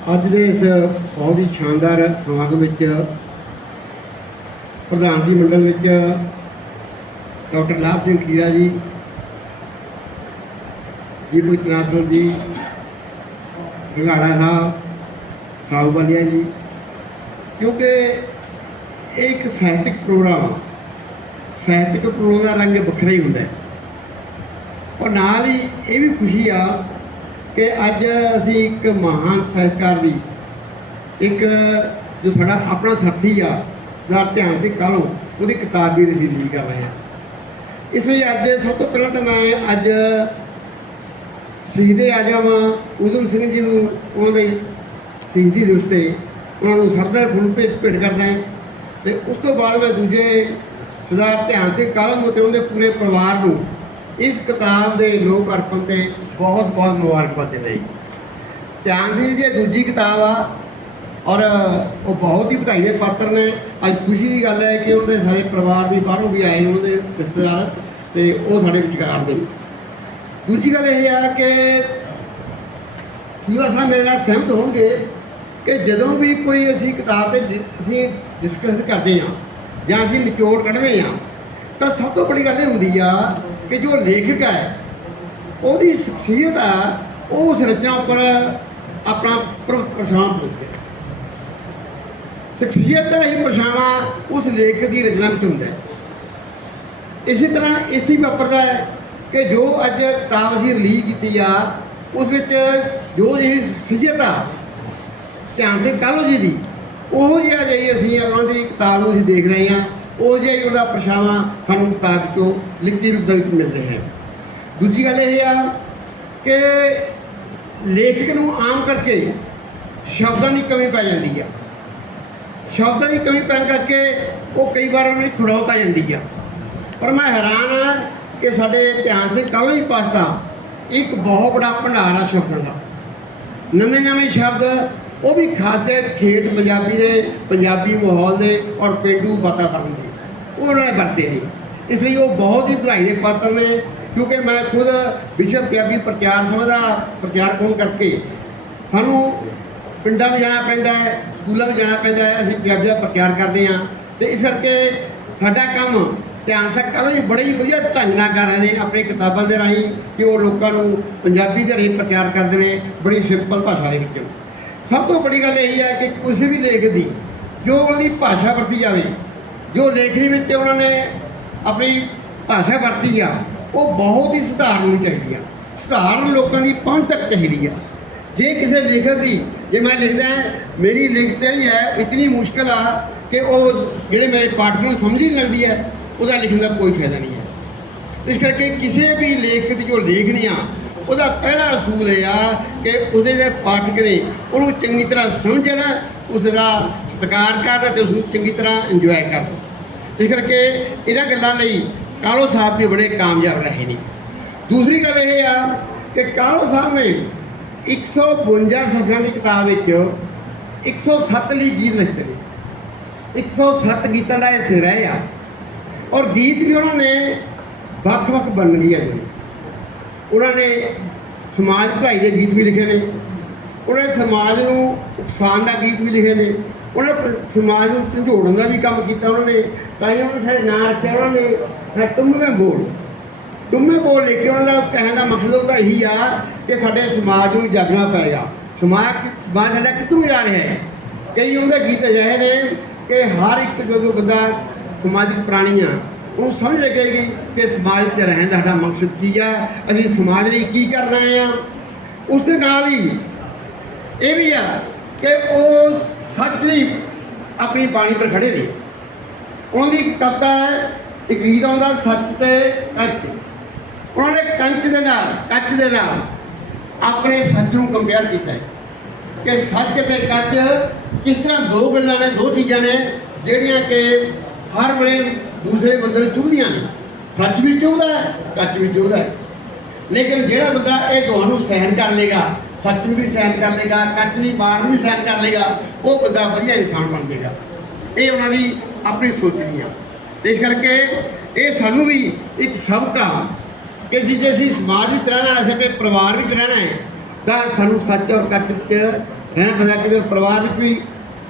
ਅੱਜ ਦੇ ਇਸ ਬਹੁਤ ਹੀ ਸ਼ਾਨਦਾਰ ਸਮਾਗਮ ਵਿੱਚ ਪ੍ਰਧਾਨ ਜੀ ਮੰਡਲ ਵਿੱਚ ਡਾਕਟਰ ਲਾਭ ਸਿੰਘ ਖੀਰਾ ਜੀ ਜੀ ਕੋਈ ਤਨਾਸਲ ਜੀ, ਰਗਾੜਾ ਸਾਹਿਬ ਸਾਹੂਵਾਲੀਆ ਜੀ, ਕਿਉਂਕਿ ਇਹ ਇੱਕ ਸਾਹਿਤਿਕ ਪ੍ਰੋਗਰਾਮ ਆ। ਸਾਹਿਤਕ ਪ੍ਰੋਗਰਾਮ ਦਾ ਰੰਗ ਵੱਖਰਾ ਹੀ ਹੁੰਦਾ ਹੈ। ਔਰ ਨਾਲ ਹੀ ਇਹ ਵੀ ਖੁਸ਼ੀ ਆ ਕਿ ਅੱਜ ਅਸੀਂ ਇੱਕ ਮਹਾਨ ਸਾਹਿਤਕਾਰ ਦੀ ਇੱਕ ਜੋ ਸਾਡਾ ਆਪਣਾ ਸਾਥੀ ਆ, ਦਾ ਧਿਆਨ ਤੇ ਕਾਲੋ ਉਹਦੀ ਕਿਤਾਬ ਦੀ ਰਸੀਦ ਕਰ ਰਹੇ ਹਾਂ। ਇਸ ਲਈ ਅੱਜ ਸਭ ਤੋਂ ਪਹਿਲਾਂ ਤਾਂ ਮੈਂ ਅੱਜ ਸ਼ਹੀਦੇ ਆਜਮ ਉਦਮ ਸਿੰਘ ਜੀ ਨੂੰ ਉਹਨਾਂ ਦੇ ਸ਼ਹੀਦੀ ਦਿਵਸ ਤੇ ਉਹਨਾਂ ਨੂੰ ਸਰਦਾ ਫੁੱਲ ਭੇਟ ਭੇਟ ਕਰਦਾ ਹਾਂ ਤੇ ਉਸ ਤੋਂ ਬਾਅਦ ਮੈਂ ਦੂਜੇ ਸਰਦਾਰ ਧਿਆਨ ਸਿੰਘ ਕਾਲਮ ਤੇ ਉਹਦੇ ਪੂਰੇ ਪਰਿਵਾਰ ਨੂੰ ਇਸ ਕਿਤਾਬ ਦੇ ਲੋਕ ਅਰਪਣ ਤੇ ਬਹੁਤ ਬਹੁਤ ਮੁਬਾਰਕਬਾਦ ਦਿੰਦੇ ਧਿਆਨ ਸਿੰਘ ਜੀ ਦੀ ਦੂਜੀ ਕਿਤਾਬ ਆ ਔਰ ਉਹ ਬਹੁਤ ਹੀ ਵਧਾਈ ਦੇ ਪਾਤਰ ਨੇ। ਅੱਜ ਖੁਸ਼ੀ ਦੀ ਗੱਲ ਹੈ ਕਿ ਉਹਦੇ ਸਾਰੇ ਪਰਿਵਾਰ ਵੀ ਬਾਹਰੋਂ ਵੀ ਆਏ ਨੇ ਉਹਦੇ ਰਿਸ਼ਤੇਦਾਰ ਤੇ ਉਹ ਸਾਡੇ ਵਿਚਕਾਰ ਨੇ। ਦੂਜੀ ਗੱਲ ਇਹ ਆ ਕਿ ਯੂਆ ਸਾਹਿਬ ਮੇਰੇ ਨਾਲ ਸਹਿਮਤ ਹੋਣਗੇ ਕਿ ਜਦੋਂ ਵੀ ਕੋਈ ਅਸੀਂ ਕਿਤਾਬ ਤੇ ਅਸੀਂ ਡਿਸਕਸ ਕਰਦੇ ਹਾਂ ਜਾਂ ਅਸੀਂ ਨਿਚੋੜ ਕੱਢਦੇ ਹਾਂ ਤਾਂ ਸਭ ਤੋਂ ਬੜੀ ਗੱਲ ਇਹ ਹੁੰਦੀ ਆ ਕਿ ਜੋ ਲੇਖਕ ਹੈ, ਉਹਦੀ ਸ਼ਖਸੀਅਤ ਆ, ਉਹ ਉਸ ਰਚਨਾ ਉੱਪਰ ਆਪਣਾ ਪ੍ਰ- ਪ੍ਰਸ਼ਾਂਤ ਸ਼ਖਸੀਅਤ ਦਾ ਹੀ ਪਰਛਾਵਾਂ ਉਸ ਲੇਖਕ ਦੀ ਰਚਨਾ ਵਿੱਚ ਹੁੰਦਾ ਹੈ। ਇਸੇ ਤਰ੍ਹਾਂ ਇਸੇ ਵਾਪਰਦਾ ਹੈ ਕਿ ਜੋ ਅੱਜ ਕਿਤਾਬ ਅਸੀਂ ਰਿਲੀਜ਼ ਕੀਤੀ ਆ, ਉਸ ਵਿੱਚ ਜੋ ਜਿਹੀ ਸ਼ਖਸੀਅਤ ਆ, ਧਿਆਨ ਸਿੰਘ ਕਾਲੋ ਜੀ ਦੀ, ਉਹ ਜਿਹੀ ਅਜਿਹੀ ਅਸੀਂ ਉਹਨਾਂ ਦੀ ਕਿਤਾਬ ਨੂੰ ਅਸੀਂ ਦੇਖ ਰਹੇ ਹਾਂ। ਉਹ ਜਿਹਾ ਉਹਦਾ ਪਰਛਾਵਾਂ ਸਾਨੂੰ ਕਿਤਾਬ ਚੋਂ ਲਿਖਤੀ ਰੂਪ ਦੇ ਵਿੱਚ ਮਿਲ ਰਿਹਾ ਹੈ ਦੂਜੀ ਗੱਲ ਇਹ ਆ ਕਿ ਲੇਖਕ ਨੂੰ ਆਮ ਕਰਕੇ ਸ਼ਬਦਾਂ ਦੀ ਕਮੀ ਪੈ ਜਾਂਦੀ ਆ। ਸ਼ਬਦਾਂ ਦੀ ਕਮੀ ਪੈਣ ਕਰਕੇ ਉਹ ਕਈ ਵਾਰ ਉਹਨੂੰ ਖੜੌਤ ਆ ਜਾਂਦੀ ਆ। ਪਰ ਮੈਂ ਹੈਰਾਨ ਆ ਕਿ ਸਾਡੇ ਧਿਆਨ ਸਿੰਘ ਕਾਲੋ ਜੀ ਪਾਸ ਇੱਕ ਬਹੁਤ ਬੜਾ ਭੰਡਾਰ ਆ ਸ਼ਬਦਾਂ ਦਾ। ਨਵੇਂ ਨਵੇਂ ਸ਼ਬਦ, ਉਹ ਵੀ ਖਾਸ ਤੇ ਠੇਠ ਪੰਜਾਬੀ ਦੇ, ਪੰਜਾਬੀ ਮਾਹੌਲ ਦੇ ਔਰ ਪੇਂਡੂ ਵਾਤਾਵਰਣ ਦੇ। ਉਹਨਾਂ ਨੇ ਵਰਤੇ ਨੇ ਇਸ ਲਈ ਉਹ ਬਹੁਤ ਹੀ ਵਧਾਈ ਦੇ ਪਾਤਰ ਨੇ, ਕਿਉਂਕਿ ਮੈਂ ਖੁਦ ਵਿਸ਼ਵ ਪੰਜਾਬੀ ਪ੍ਰਚਾਰ ਸਭਾ ਦਾ ਪ੍ਰਚਾਰ ਹੋਣ ਕਰਕੇ ਸਾਨੂੰ ਪਿੰਡਾਂ ਵਿੱਚ ਜਾਣਾ ਪੈਂਦਾ ਹੈ, ਸਕੂਲਾਂ ਵਿੱਚ ਜਾਣਾ ਪੈਂਦਾ ਹੈ, ਅਸੀਂ ਪੰਜਾਬੀ ਦਾ ਪ੍ਰਚਾਰ ਕਰਦੇ ਹਾਂ। ਤੇ ਇਸ ਕਰਕੇ ਸਾਡਾ ਕੰਮ ਧਿਆਨ ਸਕ ਕਰੋ ਜੀ ਬੜੇ ਹੀ ਵਧੀਆ ਢੰਗ ਨਾਲ ਕਰ ਰਹੇ ਨੇ ਆਪਣੇ ਕਿਤਾਬਾਂ ਦੇ ਰਾਹੀਂ ਕਿ ਉਹ ਲੋਕਾਂ ਨੂੰ ਪੰਜਾਬੀ ਦੇ ਰਾਹੀਂ ਪ੍ਰਚਾਰ ਕਰਦੇ ਨੇ, ਬੜੀ ਸਿੰਪਲ ਭਾਸ਼ਾ ਦੇ ਵਿੱਚ। ਸਭ ਤੋਂ ਬੜੀ ਗੱਲ ਇਹ ਹੈ ਕਿ ਕਿਸੇ ਵੀ ਲੇਖ ਦੀ ਜੋ ਉਹਦੀ ਭਾਸ਼ਾ ਵਰਤੀ ਜਾਵੇ ਜੋ ਲੇਖਣੀ ਵਿੱਚ ਉਹਨਾਂ ਨੇ ਆਪਣੀ ਭਾਸ਼ਾ ਵਰਤੀ ਆ, ਉਹ ਬਹੁਤ ਹੀ ਸਧਾਰਨ ਹੋਣੀ ਚਾਹੀਦੀ ਆ। ਸਧਾਰਨ ਲੋਕਾਂ ਦੀ ਪਹੁੰਚ ਤੱਕ ਚਾਹੀਦੀ ਆ। ਜੇ ਕਿਸੇ ਲੇਖਕ ਦੀ, ਜੇ ਮੈਂ ਲਿਖਦਾ ਮੇਰੀ ਲਿਖਤ ਜਿਹੜੀ ਹੈ ਇਤਨੀ ਮੁਸ਼ਕਲ ਆ ਕਿ ਉਹ ਜਿਹੜੇ ਮੇਰੇ ਪਾਠਕ ਨੂੰ ਸਮਝ ਨਹੀਂ ਲੱਗਦੀ ਹੈ, ਉਹਦਾ ਲਿਖਣ ਦਾ ਕੋਈ ਫਾਇਦਾ ਨਹੀਂ ਹੈ। ਇਸ ਕਰਕੇ ਕਿਸੇ ਵੀ ਲੇਖਕ ਦੀ ਜੋ ਲੇਖਣੀ ਆ, ਉਹਦਾ ਪਹਿਲਾ ਅਸੂਲ ਇਹ ਆ ਕਿ ਉਹਦੇ ਜਿਹੜੇ ਪਾਠਕ ਨੇ ਉਹਨੂੰ ਚੰਗੀ ਤਰ੍ਹਾਂ ਸਮਝਣਾ ਉਸ ਦਾ ਸਤਿਕਾਰ ਕਰਨ ਅਤੇ ਉਸ ਨੂੰ ਚੰਗੀ ਤਰ੍ਹਾਂ ਇੰਜੋਏ ਕਰਨ ਇਸ ਕਰਕੇ ਇਹਨਾਂ ਗੱਲਾਂ ਲਈ ਕਾਲੋ ਸਾਹਿਬ ਵੀ ਬੜੇ ਕਾਮਯਾਬ ਰਹੇ ਨੇ। ਦੂਸਰੀ ਗੱਲ ਇਹ ਆ ਕਿ ਕਾਲੋ ਸਾਹਿਬ ਨੇ 152 ਸਫ਼ਿਆਂ ਦੀ ਕਿਤਾਬ ਵਿੱਚ 107 ਲਈ ਗੀਤ ਲਿਖੇ ਨੇ। 107 ਗੀਤਾਂ ਦਾ ਇਹ ਸਿਰਾ ਆ। ਔਰ ਗੀਤ ਵੀ ਉਹਨਾਂ ਨੇ ਵੱਖ-ਵੱਖ ਵੰਨਗੀਆਂ ਦੇ ਨੇ ਉਹਨਾਂ ਨੇ ਸਮਾਜ ਭਲਾਈ ਦੇ ਗੀਤ ਵੀ ਲਿਖੇ ਨੇ। ਉਹਨਾਂ ਨੇ ਸਮਾਜ ਨੂੰ ਉਕਸਾਉਣ ਦਾ ਗੀਤ ਵੀ ਲਿਖੇ ਨੇ। ਉਹਨਾਂ ਸਮਾਜ ਨੂੰ ਝੰਜੋੜਨ ਦਾ ਵੀ ਕੰਮ ਕੀਤਾ ਉਹਨਾਂ ਨੇ, ਤਾਂ ਹੀ ਉਹਨਾਂ ਨੇ ਨਾਂ ਰੱਖਿਆ ਉਹਨਾਂ ਨੇ। ਹੈ ਬੋਲ ਤੁਮਵੇਂ ਬੋਲ ਲੈ ਕੇ ਉਹਨਾਂ ਦਾ ਕਹਿਣ ਦਾ ਮਕਸਦ ਉਹਦਾ ਇਹੀ ਆ ਕਿ ਸਾਡੇ ਸਮਾਜ ਨੂੰ ਜਾਗਣਾ ਪਏਗਾ ਸਮਾਜ ਸਮਾਜ ਸਾਡਾ ਕਿੱਥੋਂ ਜਾ ਰਿਹਾ ਹੈ? ਕਈ ਉਹਦੇ ਗੀਤ ਅਜਿਹੇ ਨੇ ਕਿ ਹਰ ਇੱਕ ਜੋ ਜੋ ਬੰਦਾ ਸਮਾਜਿਕ ਪ੍ਰਾਣੀ ਆ ਉਹਨੂੰ ਸਮਝ ਲੱਗੇਗੀ ਕਿ ਸਮਾਜ 'ਚ ਰਹਿਣ ਦਾ ਸਾਡਾ ਮਕਸਦ ਕੀ ਆ, ਅਸੀਂ ਸਮਾਜ ਲਈ ਕੀ ਕਰ ਰਹੇ ਆ ਉਸ ਦੇ ਨਾਲ ਹੀ ਇਹ ਵੀ ਆ ਕਿ ਉਹ ਸੱਚ ਦੀ ਆਪਣੀ ਬਾਣੀ ਪਰ ਖੜੇ ਨੇ। ਉਹਨਾਂ ਦੀ ਕਵਿਤਾ ਹੈ, ਇੱਕ ਗੀਤ ਆਉਂਦਾ, ਸੱਚ ਤੇ ਕੱਚ। ਉਹਨਾਂ ਨੇ ਕੰਚ ਦੇ ਨਾਲ, ਕੱਚ ਦੇ ਨਾਲ ਆਪਣੇ ਸੱਚ ਨੂੰ ਕੰਪੇਅਰ ਕੀਤਾ ਹੈ ਕਿ ਸੱਚ ਤੇ ਕੱਚ ਕਿਸ ਤਰ੍ਹਾਂ ਦੋ ਗੱਲਾਂ ਨੇ, ਦੋ ਚੀਜ਼ਾਂ ਨੇ, ਜਿਹੜੀਆਂ ਕਿ ਹਰ ਵੇਲੇ ਦੂਸਰੇ ਬੰਦੇ ਨੂੰ ਚੁਭਦੀਆਂ ਨੇ। ਸੱਚ ਵੀ ਚੁਭਦਾ ਹੈ, ਕੱਚ ਵੀ ਚੁਭਦਾ ਹੈ। ਲੇਕਿਨ ਜਿਹੜਾ ਬੰਦਾ ਇਹ ਦੋਹਾਂ ਨੂੰ ਸਹਿਨ ਕਰ ਲੇਗਾ ਸੱਚ ਨੂੰ ਵੀ ਸਹਿਨ ਕਰ ਲੇਗਾ ਕੱਚ ਦੀ ਮਾਰ ਨੂੰ ਵੀ ਸਹਿਨ ਕਰ ਲੇਗਾ ਉਹ ਬੰਦਾ ਵਧੀਆ ਇਨਸਾਨ ਬਣ ਜਾਏਗਾ। ਇਹ ਉਹਨਾਂ ਦੀ ਆਪਣੀ ਸੋਚਣੀ ਆ। ਇਸ ਕਰਕੇ ਇਹ ਸਾਨੂੰ ਵੀ ਇੱਕ ਸਬਕ ਆ ਕਿ ਜੇ ਜੇ ਅਸੀਂ ਸਮਾਜ ਵਿੱਚ ਰਹਿਣਾ ਹੈ, ਅਸੀਂ ਆਪਣੇ ਪਰਿਵਾਰ ਵਿੱਚ ਰਹਿਣਾ ਹੈ ਤਾਂ ਸਾਨੂੰ ਸੱਚ ਔਰ ਕੱਚ ਵਿੱਚ ਰਹਿਣਾ ਪੈਂਦਾ ਕਿ ਪਰਿਵਾਰ ਵਿੱਚ ਵੀ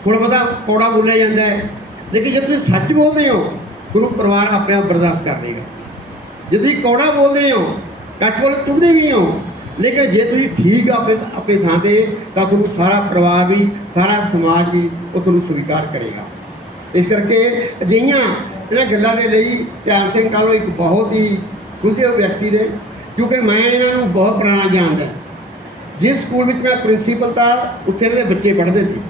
ਥੋੜਾ ਬਹੁਤਾ ਕੌੜਾ ਬੋਲਿਆ ਜਾਂਦਾ ਹੈ। ਲੇਕਿਨ ਜੇ ਤੁਸੀਂ ਸੱਚ ਬੋਲਦੇ ਹੋ ਤੁਹਾਨੂੰ ਪਰਿਵਾਰ ਆਪਣੇ ਆਪ ਬਰਦਾਸ਼ਤ ਕਰ ਲੇਗਾ ਜੇ ਤੁਸੀਂ ਕੌੜਾ ਬੋਲਦੇ ਹੋ ਕੱਚ ਬੋਲ ਚੁੱਭਦੇ ਵੀ ਹੋ ਲੇਕਿਨ ਜੇ ਤੁਸੀਂ ਠੀਕ ਆਪਣੇ ਆਪਣੇ ਥਾਂ ਤੇ, ਤਾਂ ਤੁਹਾਨੂੰ ਸਾਰਾ ਪਰਿਵਾਰ ਵੀ, ਸਾਰਾ ਸਮਾਜ ਵੀ ਉਹ ਤੁਹਾਨੂੰ ਸਵੀਕਾਰ ਕਰੇਗਾ। ਇਸ ਕਰਕੇ ਅਜਿਹੀਆਂ ਇਹਨਾਂ ਗੱਲਾਂ ਦੇ ਲਈ ਧਿਆਨ ਸਿੰਘ ਕਾਲੋ ਇੱਕ ਬਹੁਤ ਹੀ ਖੁੱਲ੍ਹੇ ਹੋਏ ਵਿਅਕਤੀ ਨੇ, ਕਿਉਂਕਿ ਮੈਂ ਇਹਨਾਂ ਨੂੰ ਬਹੁਤ ਪੁਰਾਣਾ ਜਾਣਦਾ ਜਿਸ ਸਕੂਲ ਵਿੱਚ ਮੈਂ ਪ੍ਰਿੰਸੀਪਲ ਤਾਂ ਉੱਥੇ ਦੇ ਬੱਚੇ ਪੜ੍ਹਦੇ ਸੀ।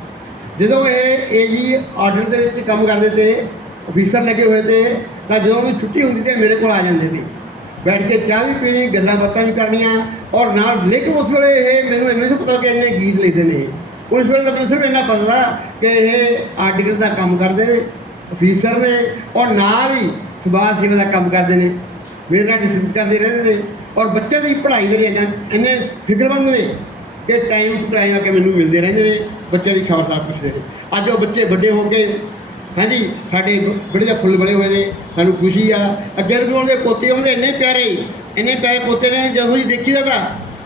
ਜਦੋਂ ਇਹ ਏਜੀ ਆਰਡਰ ਦੇ ਵਿੱਚ ਕੰਮ ਕਰਦੇ ਤੇ ਅਫੀਸਰ ਲੱਗੇ ਹੋਏ ਤੇ, ਤਾਂ ਜਦੋਂ ਵੀ ਛੁੱਟੀ ਹੁੰਦੀ ਤੇ ਮੇਰੇ ਕੋਲ ਆ ਜਾਂਦੇ ਸੀ। ਬੈਠ ਕੇ ਚਾਹ ਵੀ ਪੀਣੀ, ਗੱਲਾਂ ਬਾਤਾਂ ਵੀ ਕਰਨੀਆਂ, ਔਰ ਨਾਲ ਲੇਕਿਨ ਉਸ ਵੇਲੇ ਇਹ ਮੈਨੂੰ ਇੰਨੇ ਤੋਂ ਪਤਾ ਕਿ ਇਹਨੇ ਗੀਤ ਲਿਖਦੇ ਨੇ। ਉਸ ਵੇਲੇ ਤਾਂ ਮੈਨੂੰ ਸਿਰਫ ਇੰਨਾ ਪਤਾ ਕਿ ਇਹ ਆਰਟੀਕਲ ਦਾ ਕੰਮ ਕਰਦੇ ਨੇ ਅਫੀਸਰ ਨੇ, ਔਰ ਨਾਲ ਹੀ ਸਮਾਜ ਸੇਵਾ ਦਾ ਕੰਮ ਕਰਦੇ ਨੇ, ਮੇਰੇ ਨਾਲ ਡਿਸਕਸ ਕਰਦੇ ਰਹਿੰਦੇ ਨੇ, ਔਰ ਬੱਚੇ ਦੀ ਪੜ੍ਹਾਈ ਦੇ ਲਈ ਇੰਨੇ ਫਿਕਰਮੰਦ ਨੇ ਕਿ ਟਾਈਮ ਟੂ ਟਾਈਮ ਆ ਕੇ ਮੈਨੂੰ ਮਿਲਦੇ ਰਹਿੰਦੇ ਨੇ, ਬੱਚੇ ਦੀ ਖਬਰਦਾਰ ਪੁੱਛਦੇ ਨੇ। ਅੱਜ ਉਹ ਬੱਚੇ ਵੱਡੇ ਹੋ ਕੇ ਹਾਂਜੀ, ਸਾਡੇ ਬੜੇ ਦਾ ਫੁੱਲ ਬੜੇ ਹੋਏ ਨੇ, ਸਾਨੂੰ ਖੁਸ਼ੀ ਆ। ਅੱਗੇ ਵੀ ਉਹਨਾਂ ਦੇ ਪੋਤੇ ਹੁੰਦੇ ਇੰਨੇ ਪਿਆਰੇ ਇੰਨੇ ਪਿਆਰੇ ਪੋਤੇ ਨੇ, ਜਦੋਂ ਜੀ ਦੇਖੀਦਾ ਤਾਂ,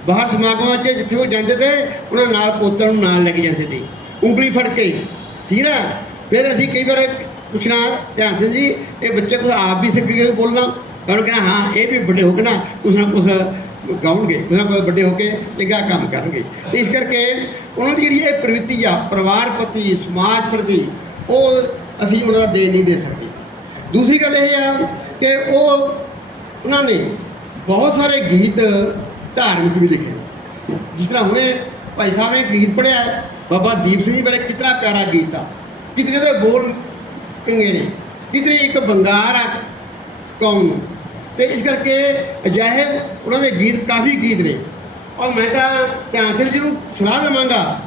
ਬਾਹਰ ਸਮਾਗਮਾਂ 'ਚ ਜਿੱਥੇ ਉਹ ਜਾਂਦੇ ਤੇ, ਉਹਨਾਂ ਨਾਲ ਪੋਤਿਆਂ ਨੂੰ ਨਾਲ ਲੈ ਕੇ ਜਾਂਦੇ ਸੀ ਉਂਗਲੀ ਫੜ ਕੇ, ਠੀਕ ਨਾ? ਫਿਰ ਅਸੀਂ ਕਈ ਵਾਰ ਪੁੱਛਣਾ, ਧਿਆਨ ਸਿੰਘ ਜੀ, ਇਹ ਬੱਚੇ ਕੋਲ ਆਪ ਵੀ ਸਿੱਖ ਕੇ ਬੋਲਣਾ ਤੁਹਾਨੂੰ ਕਹਿਣਾ ਹਾਂ, ਇਹ ਵੀ ਵੱਡੇ ਹੋ ਕੇ ਨਾ, ਕੁਛ ਨਾ ਕੁਛ ਗਾਉਣਗੇ, ਕੁਛ ਨਾ ਕੁਛ ਵੱਡੇ ਹੋ ਕੇ ਚੰਗਾ ਕੰਮ ਕਰਨਗੇ। ਇਸ ਕਰਕੇ, ਉਹਨਾਂ ਦੀ ਜਿਹੜੀ ਇਹ ਪ੍ਰਵਿਰਤੀ ਆ, ਪਰਿਵਾਰ ਪ੍ਰਤੀ, ਸਮਾਜ ਪ੍ਰਤੀ, ਉਹ ਅਸੀਂ ਉਹਨਾਂ ਦਾ ਦੇ ਨਹੀਂ ਦੇ ਸਕਦੇ। ਦੂਸਰੀ ਗੱਲ ਇਹ ਆ ਕਿ ਉਹ ਉਹਨਾਂ ਨੇ ਬਹੁਤ ਸਾਰੇ ਗੀਤ ਧਾਰਮਿਕ ਵੀ ਲਿਖੇ। ਜਿਸ ਤਰ੍ਹਾਂ ਹੁਣੇ ਭਾਈ ਸਾਹਿਬ ਨੇ ਗੀਤ ਪੜਿਆ ਬਾਬਾ ਦੀਪ ਸਿੰਘ ਜੀ ਬਾਰੇ ਕਿਤਨਾ ਪਿਆਰਾ ਗੀਤ ਆ। ਕਿਤਨੇ ਦੇ ਬੋਲ ਚੰਗੇ ਨੇ, ਕਿਤਨੇ ਇੱਕ ਬੰਗਾਰ ਆ ਕੌਮ ਨੂੰ। ਤੇ ਇਸ ਕਰਕੇ ਅਜਾਇਬ ਉਹਨਾਂ ਦੇ ਗੀਤ ਕਾਫੀ ਗੀਤ ਨੇ। ਔਰ ਮੈਂ ਤਾਂ ਧਿਆਨ ਸਿੰਘ ਜੀ ਨੂੰ ਸਲਾਹ ਦੇਵਾਂਗਾ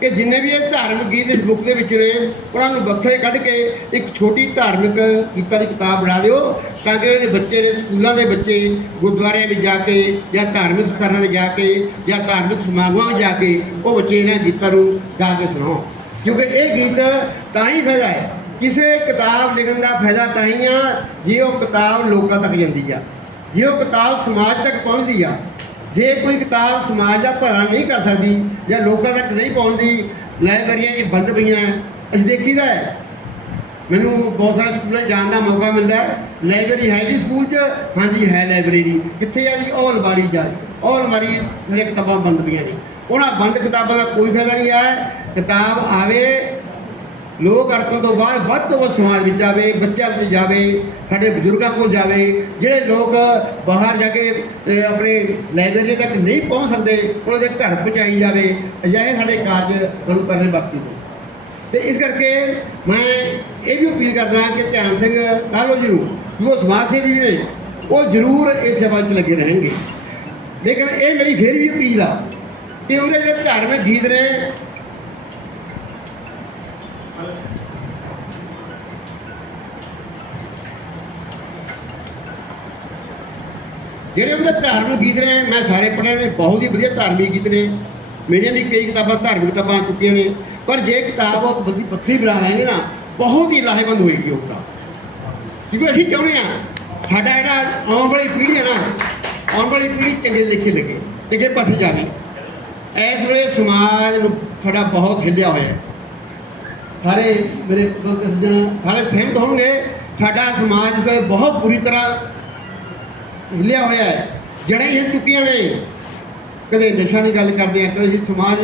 ਕਿ ਜਿੰਨੇ ਵੀ ਇਹ ਧਾਰਮਿਕ ਗੀਤ ਇਸ ਬੁੱਕ ਦੇ ਵਿੱਚ ਨੇ, ਉਹਨਾਂ ਨੂੰ ਵੱਖਰੇ ਕੱਢ ਕੇ ਇੱਕ ਛੋਟੀ ਧਾਰਮਿਕ ਗੀਤਾਂ ਦੀ ਕਿਤਾਬ ਬਣਾ ਦਿਓ, ਤਾਂ ਕਿ ਇਹਦੇ ਬੱਚੇ ਦੇ ਸਕੂਲਾਂ ਦੇ ਬੱਚੇ ਗੁਰਦੁਆਰਿਆਂ ਵਿੱਚ ਜਾ ਕੇ ਜਾਂ ਧਾਰਮਿਕ ਸਥਾਨਾਂ ਤੇ ਜਾ ਕੇ ਜਾਂ ਧਾਰਮਿਕ ਸਮਾਗਮਾਂ ਵਿੱਚ ਜਾ ਕੇ ਉਹ ਬੱਚੇ ਇਹਨਾਂ ਗੀਤਾਂ ਨੂੰ ਗਾ ਕੇ ਸੁਣਾਓ ਕਿਉਂਕਿ ਇਹ ਗੀਤ ਤਾਂ ਹੀ ਫਾਇਦਾ ਹੈ, ਕਿਸੇ ਕਿਤਾਬ ਲਿਖਣ ਦਾ ਫਾਇਦਾ ਤਾਂ ਹੀ ਆ ਜੇ ਉਹ ਕਿਤਾਬ ਲੋਕਾਂ ਤੱਕ ਜਾਂਦੀ ਆ। ਜੇ ਉਹ ਕਿਤਾਬ ਸਮਾਜ ਤੱਕ ਪਹੁੰਚਦੀ ਆ ਜੇ ਕੋਈ ਕਿਤਾਬ ਸਮਾਜ ਦਾ ਭਲਾ ਨਹੀਂ ਕਰ ਸਕਦੀ ਜਾਂ ਲੋਕਾਂ ਤੱਕ ਨਹੀਂ ਪਹੁੰਚਦੀ, ਲਾਇਬ੍ਰੇਰੀਆਂ 'ਚ ਬੰਦ ਪਈਆਂ ਅਸੀਂ ਦੇਖੀਦਾ ਹੈ। ਮੈਨੂੰ ਬਹੁਤ ਸਾਰੇ ਸਕੂਲਾਂ 'ਚ ਜਾਣ ਦਾ ਮੌਕਾ ਮਿਲਦਾ ਹੈ। ਲਾਇਬ੍ਰੇਰੀ ਹੈ ਜੀ ਸਕੂਲ 'ਚ? ਹਾਂਜੀ, ਹੈ ਲਾਇਬ੍ਰੇਰੀ। ਕਿੱਥੇ ਆ ਜੀ? ਉਹ ਅਲਮਾਰੀ ਜਾ ਉਹ ਅਲਮਾਰੀ ਹਰੇ ਕਿਤਾਬਾਂ ਬੰਦ ਪਈਆਂ ਨੇ। ਉਹਨਾਂ ਬੰਦ ਕਿਤਾਬਾਂ ਦਾ ਕੋਈ ਫਾਇਦਾ ਨਹੀਂ ਹੈ ਕਿਤਾਬ ਆਵੇ ਲੋਕ ਅਰਪਣ ਤੋਂ ਬਾਅਦ ਵੱਧ ਤੋਂ ਵੱਧ ਸਮਾਜ ਵਿੱਚ ਜਾਵੇ, ਬੱਚਿਆਂ ਵਿੱਚ ਜਾਵੇ, ਸਾਡੇ ਬਜ਼ੁਰਗਾਂ ਕੋਲ ਜਾਵੇ, ਜਿਹੜੇ ਲੋਕ ਬਾਹਰ ਜਾ ਕੇ ਆਪਣੇ ਲਾਇਬ੍ਰੇਰੀ ਤੱਕ ਨਹੀਂ ਪਹੁੰਚ ਸਕਦੇ, ਉਹਨਾਂ ਦੇ ਘਰ ਪਹੁੰਚਾਈ ਜਾਵੇ, ਅਜਿਹੇ ਸਾਡੇ ਕਾਰਜ ਸਾਨੂੰ ਕਰਨੇ ਬਾਕੀ ਨੇ। ਤੇ ਇਸ ਕਰਕੇ ਮੈਂ ਇਹ ਵੀ ਅਪੀਲ ਕਰਦਾ ਕਿ ਧਿਆਨ ਸਿੰਘ ਕਾਲੋ ਜੀ ਨੂੰ ਜੋ ਸਮਾਜ ਸੇਵੀ ਨੇ, ਉਹ ਜ਼ਰੂਰ ਇਸ ਸੇਵਾ 'ਚ ਲੱਗੇ ਰਹਿਣਗੇ। ਲੇਕਿਨ ਇਹ ਮੇਰੀ ਫਿਰ ਵੀ ਅਪੀਲ ਆ ਕਿ ਉਹਦੇ ਜਿਹੜੇ ਧਾਰਮਿਕ ਗੀਤ ਨੇ ਜਿਹੜੇ ਉਹਦੇ ਧਾਰਮਿਕ ਗੀਤ ਨੇ, ਮੈਂ ਸਾਰੇ ਪੜ੍ਹੇ ਨੇ, ਬਹੁਤ ਹੀ ਵਧੀਆ ਧਾਰਮਿਕ ਗੀਤ ਨੇ। ਮੇਰੀਆਂ ਵੀ ਕਈ ਕਿਤਾਬਾਂ, ਧਾਰਮਿਕ ਕਿਤਾਬਾਂ ਆ ਚੁੱਕੀਆਂ ਨੇ। ਪਰ ਜੇ ਕਿਤਾਬ ਉਹ ਵੱਡੀ ਵੱਖਰੀ ਬਣਾ ਲੈਣਗੇ ਨਾ, ਬਹੁਤ ਹੀ ਲਾਹੇਵੰਦ ਹੋਏਗੀ ਉਹ ਕਿਤਾਬ। ਕਿਉਂਕਿ ਅਸੀਂ ਚਾਹੁੰਦੇ ਹਾਂ, ਸਾਡਾ ਜਿਹੜਾ ਆਉਣ ਵਾਲੀ ਪੀੜ੍ਹੀ ਹੈ ਨਾ, ਆਉਣ ਵਾਲੀ ਪੀੜ੍ਹੀ ਚੰਗੇ ਲਿਖੇ ਲੱਗੇ ਚੰਗੇ ਪਾਸੇ ਜਾਵੇ। ਇਸ ਵੇਲੇ ਸਮਾਜ ਨੂੰ ਸਾਡਾ ਬਹੁਤ ਹਿੱਲਿਆ ਹੋਇਆ ਹੈ। ਸਾਰੇ ਮੇਰੇ ਲੋਕ ਸੱਜਣ, ਸਾਰੇ ਸਹਿਮਤ ਹੋਣਗੇ, ਸਾਡਾ ਸਮਾਜ ਇਸ ਬਹੁਤ ਬੁਰੀ ਤਰ੍ਹਾਂ ਹਿੱਲਿਆ ਹੋਇਆ ਹੈ। ਜੜ੍ਹਾਂ ਹੀ ਚੁੱਕੀਆਂ ਨੇ। ਕਦੇ ਨਸ਼ਾ ਦੀ ਗੱਲ ਕਰਦੇ ਆ, ਕਦੇ ਅਸੀਂ ਸਮਾਜ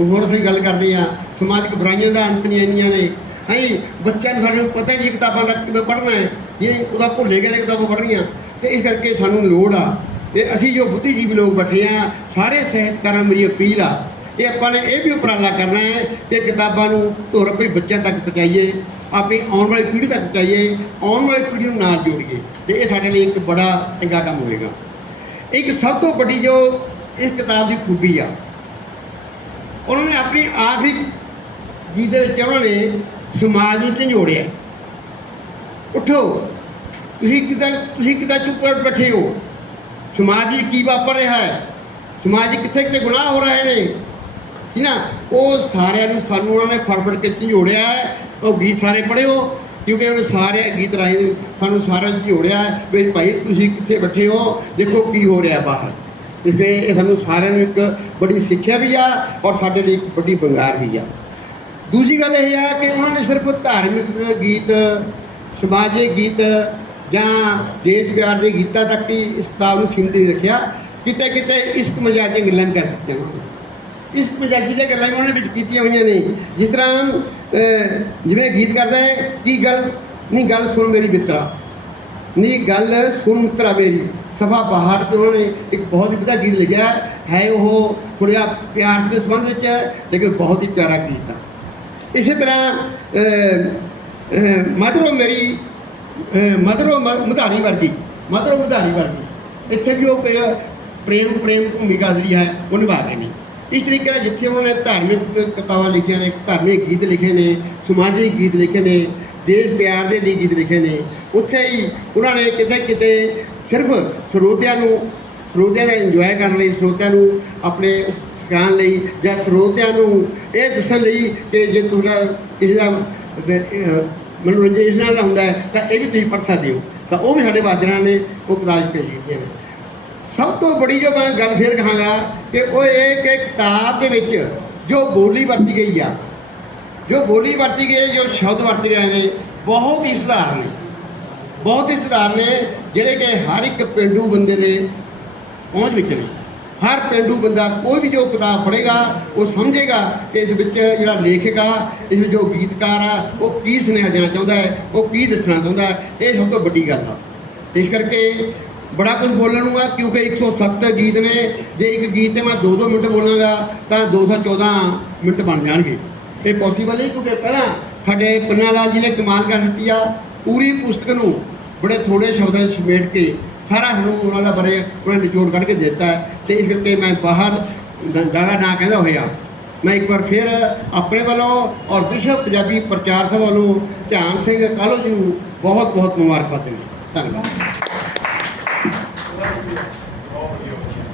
ਹੋਰ ਦੀ ਗੱਲ ਕਰਦੇ ਆ, ਸਮਾਜਿਕ ਬੁਰਾਈਆਂ ਦਾ ਅੰਤ ਨਹੀਂ ਇੰਨੀਆਂ ਨੇ। ਹਾਂਜੀ ਬੱਚਿਆਂ ਨੂੰ ਸਾਡੇ ਨੂੰ ਪਤਾ ਨਹੀਂ ਕਿਤਾਬਾਂ ਦਾ ਕਿਵੇਂ ਪੜ੍ਹਨਾ ਹੈ। ਜੇ ਉਹਦਾ ਭੁੱਲੇ ਗਏ ਨੇ ਕਿਤਾਬਾਂ ਪੜ੍ਹਨੀਆਂ, ਤੇ ਇਸ ਕਰਕੇ ਸਾਨੂੰ ਲੋੜ ਆ। ਤੇ ਅਸੀਂ ਜੋ ਬੁੱਧੀਜੀਵੀ ਲੋਕ ਬੈਠੇ ਆ, ਸਾਰੇ ਸਾਹਿਤਕਾਰਾਂ ਮੇਰੀ ਅਪੀਲ ਆ ਇਹ ਆਪਾਂ ਨੇ ਇਹ ਵੀ ਉਪਰਾਲਾ ਕਰਨਾ ਹੈ ਕਿ ਕਿਤਾਬਾਂ ਨੂੰ ਧੁਰ ਪਈ ਬੱਚਿਆਂ ਤੱਕ ਪਹੁੰਚਾਈਏ, ਆਪਣੀ ਆਉਣ ਵਾਲੀ ਪੀੜ੍ਹੀ ਤੱਕ ਪਹੁੰਚਾਈਏ, ਆਉਣ ਵਾਲੀ ਪੀੜ੍ਹੀ ਨੂੰ ਨਾਲ ਜੋੜੀਏ ਤੇ ਇਹ ਸਾਡੇ ਲਈ ਇੱਕ ਬੜਾ ਚੰਗਾ ਕੰਮ ਹੋਏਗਾ। ਇੱਕ ਸਭ ਤੋਂ ਵੱਡੀ ਜੋ ਇਸ ਕਿਤਾਬ ਦੀ ਖੂਬੀ ਆ, ਉਹਨਾਂ ਨੇ ਆਪਣੀ ਆਖਰੀ ਗੀਤ ਦੇ ਵਿੱਚ ਉਹਨਾਂ ਨੇ ਸਮਾਜ ਨੂੰ ਝੰਜੋੜਿਆ। ਉਠੋ, ਤੁਸੀਂ ਕਿਦਾਂ ਤੁਸੀਂ ਕਿਦਾਂ ਚੁੱਪ ਬੈਠੇ ਹੋ? ਸਮਾਜ ਵਿੱਚ ਕੀ ਵਾਪਰ ਰਿਹਾ ਹੈ? ਸਮਾਜ 'ਚ ਕਿੱਥੇ ਕਿੱਥੇ ਗੁਨਾਹ ਹੋ ਰਹੇ ਨੇ? ਠੀਕ ਨਾ ਉਹ ਸਾਰਿਆਂ ਨੂੰ ਸਾਨੂੰ ਉਹਨਾਂ ਨੇ ਫੜ ਕੇ ਝੰਜੋੜਿਆ ਹੈ। ਉਹ ਗੀਤ ਸਾਰੇ ਪੜ੍ਹਿਓ, ਕਿਉਂਕਿ ਉਹਨੇ ਸਾਰੇ ਗੀਤ ਰਾਹੀਂ ਸਾਨੂੰ ਸਾਰਿਆਂ ਨੂੰ ਝੰਜੋੜਿਆ ਵੀ ਭਾਈ ਤੁਸੀਂ ਕਿੱਥੇ ਬੈਠੇ ਹੋ? ਦੇਖੋ ਕੀ ਹੋ ਰਿਹਾ ਬਾਹਰ। ਇਸ ਇਹ ਸਾਨੂੰ ਸਾਰਿਆਂ ਨੂੰ ਇੱਕ ਬੜੀ ਸਿੱਖਿਆ ਵੀ ਆ ਔਰ ਸਾਡੇ ਲਈ ਇੱਕ ਵੱਡੀ ਬੰਗਾਰ ਵੀ ਆ। ਦੂਜੀ ਗੱਲ ਇਹ ਆ ਕਿ ਉਹਨਾਂ ਨੇ ਸਿਰਫ ਧਾਰਮਿਕ ਗੀਤ, ਸਮਾਜਿਕ ਗੀਤ ਜਾਂ ਦੇਸ਼ ਪਿਆਰ ਦੇ ਗੀਤਾਂ ਤੱਕ ਹੀ ਇਸ ਕਿਤਾਬ ਨੂੰ ਸੀਮਿਤ ਨਹੀਂ ਰੱਖਿਆ। ਕਿਤੇ ਕਿਤੇ ਇਸ਼ਕ ਮਜ਼ਾਕ ਦੀਆਂ ਗੱਲਾਂ ਕਰ ਦਿੱਤੀਆਂ ਉਹਨਾਂ ਨੇ। ਇਸ ਪੰਜਾਬੀ ਦੀਆਂ ਗੱਲਾਂ ਉਹਨਾਂ ਨੇ ਵਿੱਚ ਕੀਤੀਆਂ ਹੋਈਆਂ ਨੇ। ਜਿਸ ਤਰ੍ਹਾਂ ਜਿਵੇਂ ਗੀਤ ਕਰਦਾ ਹੈ ਕੀ ਗੱਲ? ਨਹੀਂ ਗੱਲ ਸੁਣ ਮੇਰੀ ਮਿੱਤਰਾ। ਨਹੀਂ ਗੱਲ ਸੁਣ ਮਿੱਤਰਾ ਮੇਰੀ। ਸਭਾ ਪਹਾੜ ਤੇ ਉਹਨਾਂ ਨੇ ਇੱਕ ਬਹੁਤ ਹੀ ਵਧੀਆ ਗੀਤ ਲਿਖਿਆ ਹੈ। ਉਹ ਥੋੜ੍ਹਾ ਪਿਆਰ ਦੇ ਸੰਬੰਧ ਵਿੱਚ ਲੇਕਿਨ ਬਹੁਤ ਹੀ ਪਿਆਰਾ ਗੀਤ ਆ। ਇਸੇ ਤਰ੍ਹਾਂ ਅਹ, ਮੇਰੀ ਅਹ, ਮਧਰੋ ਮ- ਵਰਗੀ ਮਧਰੋ ਮਧਾਣੀ ਵਰਗੀ। ਇੱਥੇ ਵੀ ਉਹ ਪ੍ਰੇਮ ਪ੍ਰੇਮ ਭੂਮਿਕਾ ਜਿਹੜੀ ਹੈ ਉਹ ਨਿਭਾ ਰਹੇ ਨੇ ਇਸ ਤਰੀਕੇ ਨਾਲ ਜਿੱਥੇ ਉਹਨਾਂ ਨੇ ਧਾਰਮਿਕ ਕਿਤਾਬਾਂ ਲਿਖੀਆਂ ਨੇ, ਧਾਰਮਿਕ ਗੀਤ ਲਿਖੇ ਨੇ, ਸਮਾਜਿਕ ਗੀਤ ਲਿਖੇ ਨੇ, ਦੇਸ਼ ਪਿਆਰ ਦੇ ਲਈ ਗੀਤ ਲਿਖੇ ਨੇ, ਉੱਥੇ ਹੀ ਉਹਨਾਂ ਨੇ ਕਿਤੇ ਕਿਤੇ ਸਿਰਫ ਸਰੋਤਿਆਂ ਨੂੰ, ਸਰੋਤਿਆਂ ਦਾ ਇੰਜੋਏ ਕਰਨ ਲਈ, ਸਰੋਤਿਆਂ ਨੂੰ ਆਪਣੇ ਸਿਖਾਉਣ ਲਈ ਜਾਂ ਸਰੋਤਿਆਂ ਨੂੰ ਇਹ ਦੱਸਣ ਲਈ ਕਿ ਜੇ ਤੁਹਾਡਾ ਕਿਸੇ ਦਾ ਮਨੋਰੰਜਨ ਇਸ ਨਾਲ ਦਾ ਹੁੰਦਾ ਤਾਂ ਇਹ ਵੀ ਤੁਸੀਂ ਪੜ੍ਹ ਸਕਦੇ ਹੋ। ਤਾਂ ਉਹ ਵੀ ਸਾਡੇ ਬਾਜਰਾਂ ਨੇ ਉਹ ਕਿਤਾਬ ਪੇਸ਼ ਕੀਤੀਆਂ ਨੇ। ਸਭ ਤੋਂ ਬੜੀ ਜੋ ਮੈਂ ਗੱਲ ਫੇਰ ਕਹਾਂਗਾ ਕਿ ਉਹ ਇਹ ਕਿ ਕਿਤਾਬ ਦੇ ਵਿੱਚ ਜੋ ਬੋਲੀ ਵਰਤੀ ਗਈ ਆ, ਜੋ ਬੋਲੀ ਵਰਤੀ ਗਈ ਜੋ ਸ਼ਬਦ ਵਰਤੇ ਗਏ ਨੇ, ਬਹੁਤ ਹੀ ਸਧਾਰਨ ਨੇ। ਬਹੁਤ ਹੀ ਸਧਾਰਨ ਨੇ, ਜਿਹੜੇ ਕਿ ਹਰ ਇੱਕ ਪਿੰਡੂ ਬੰਦੇ ਦੇ ਪਹੁੰਚ ਵਿੱਚ ਨੇ। ਹਰ ਪਿੰਡੂ ਬੰਦਾ ਕੋਈ ਵੀ ਜੋ ਕਿਤਾਬ ਪੜ੍ਹੇਗਾ, ਉਹ ਸਮਝੇਗਾ ਕਿ ਇਸ ਵਿੱਚ ਜਿਹੜਾ ਲੇਖਕ ਆ, ਇਸ ਵਿੱਚ ਜੋ ਗੀਤਕਾਰ ਆ, ਉਹ ਕੀ ਸੁਨੇਹਾ ਦੇਣਾ ਚਾਹੁੰਦਾ ਹੈ, ਉਹ ਕੀ ਦੱਸਣਾ ਚਾਹੁੰਦਾ ਹੈ, ਇਹ ਸਭ ਤੋਂ ਵੱਡੀ ਗੱਲ ਆ। ਇਸ ਕਰਕੇ ਬੜਾ ਕੁਝ ਬੋਲਣ ਨੂੰ ਆ ਕਿਉਂਕਿ 107 ਗੀਤ ਨੇ। ਜੇ ਇੱਕ ਗੀਤ ਤੇ ਮੈਂ 2-2 ਮਿੰਟ ਬੋਲਾਂਗਾ, ਤਾਂ 214 ਮਿੰਟ ਬਣ ਜਾਣਗੇ। ਇਹ ਪੋਸੀਬਲ ਹੈ ਕਿਉਂਕਿ ਪਹਿਲਾਂ ਸਾਡੇ ਪੰਨਾ ਲਾਲ ਜੀ ਨੇ ਕਮਾਲ ਕਰ ਦਿੱਤੀ ਆ। ਪੂਰੀ ਪੁਸਤਕ ਨੂੰ ਬੜੇ ਥੋੜੇ ਸ਼ਬਦਾਂ 'ਚ ਸਮੇਟ ਕੇ ਸਾਰਾ ਸਾਨੂੰ ਉਹਨਾਂ ਦਾ ਬਾਰੇ ਉਹਨਾਂ ਨੇ ਨਿਚੋੜ ਕੱਢ ਕੇ ਦਿੱਤਾ ਹੈ। ਤੇ ਇਸ ਕਰਕੇ ਮੈਂ ਬਾਹਰ ਜ਼ਿਆਦਾ ਨਾ ਕਹਿੰਦਾ ਹੋਇਆ। ਮੈਂ ਇੱਕ ਵਾਰ ਫਿਰ ਆਪਣੇ ਵੱਲੋਂ ਔਰ ਵਿਸ਼ਵ ਪੰਜਾਬੀ ਪ੍ਰਚਾਰ ਸਭਾ ਵੱਲੋਂ ਧਿਆਨ ਸਿੰਘ ਕਾਲੋ ਜੀ ਨੂੰ ਬਹੁਤ ਬਹੁਤ ਮੁਬਾਰਕਬਾਦ ਦਿੰਦਾ ਧੰਨਵਾਦ।